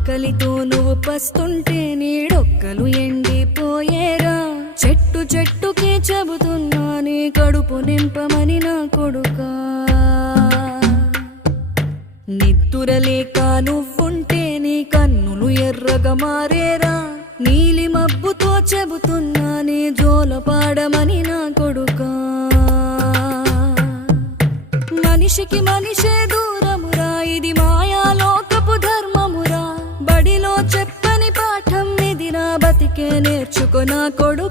ఆకలితో నువ్వు పస్తుంటే నీడొక్కలు ఎండిపోయేరా. చెట్టు చెట్టుకే చెబుతున్నా నీ కడుపు నింపమని నా కొడుకా. నిద్దురలేక నువ్వుంటే నీ కన్నులు ఎర్రగా మారేరా. నీలి మబ్బుతో చెబుతున్నా నీ జోలపాడమని నా కొడుకా. మనిషికి మనిషే దూరమురా, ఇది మాయాలోకపు ధర్మమురా. బడిలో చెప్పని పాఠం ఇదిరా, బతికే నేర్చుకో నా కొడుకా.